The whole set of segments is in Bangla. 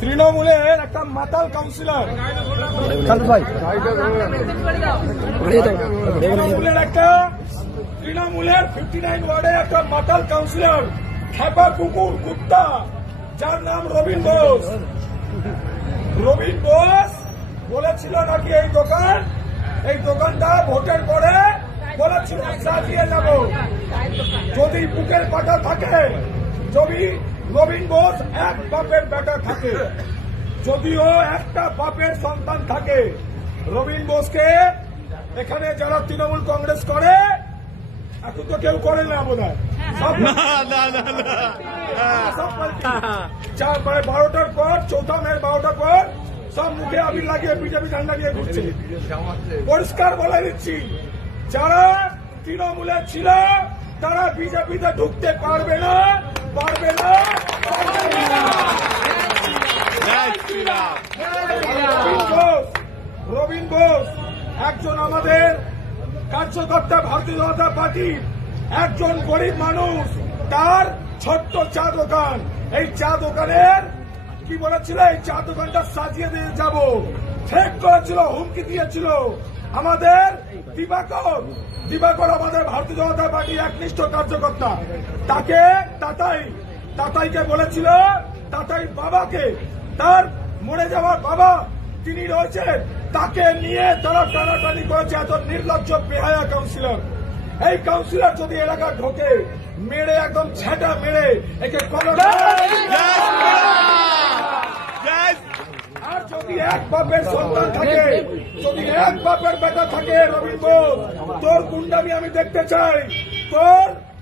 তৃণমূলের একটা মাতাল কাউন্সিলর, তৃণমূলের 59 ওয়ার্ডে একটা মাতাল কাউন্সিলর, খেপা কুকুর কুত্তা, যার নাম রবীন বোস। রবীন বোস বলেছিল নাকি এই দোকানটা ভোটের পরে বলেছিল সাজিয়ে যাব। যদি বুকের পাটা থাকে, যদি রবীন বোস এক বাপের বেটা থাকে, যদিও একটা বাপের সন্তান থাকে, রবীন বোসকে এখানে যারা তৃণমূল কংগ্রেস করে, এখন তো কেউ করে না বোধ হয়, 12টার পর, 4 মে 12টার পর সব মুখে আবির লাগিয়ে বিজেপি ঝান্ডা নিয়ে ঘুরছে। পরিষ্কার বলে দিচ্ছি, যারা তৃণমূলে ছিল তারা বিজেপিতে ঢুকতে পারবে না। রবীন বোস একজন আমাদের কার্যকর্তা, ভারতীয় জনতা পার্টির একজন গরিব মানুষ, তার ছোট্ট চা দোকান। এই চা দোকানের কি বলেছিল, এই চা দোকানটা সাজিয়ে দিয়ে যাব, থ্রেট করেছিল, হুমকি দিয়েছিল। আমাদের দিবাকর আমাদের ভারতীয় জনতা পার্টির একনিষ্ঠ কার্যকর্তা, তাকে তাতাইকে বলেছিল, তাতাই বাবাকে, তার মরে যাওয়ার বাবা তিনি রয়েছেন, তাকে নিয়ে তারা টানাটানি করেছে। এত নির্লজ্জ বেহায়া কাউন্সিলর। এই কাউন্সিলর যদি এলাকা ঢোকে, মেরে একদম ছেঁটা মেরে একে আর যদি এক বাপের সন্তান থাকে, যদি এক বাপের বেটা থাকে, রবীন বোস, তোর গুন্ডামি আমি দেখতে চাই।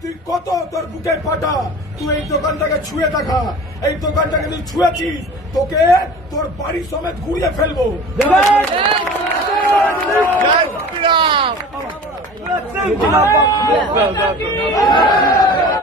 তুই কত তোর বুকে পাটা, তুই এই দোকানটাকে ছুঁয়ে দেখা। এই দোকানটাকে তুই ছুঁয়েছিস, তোকে তোর বাড়ি সমেত ঘুরিয়ে ফেলবো। জয় শ্রীরাম।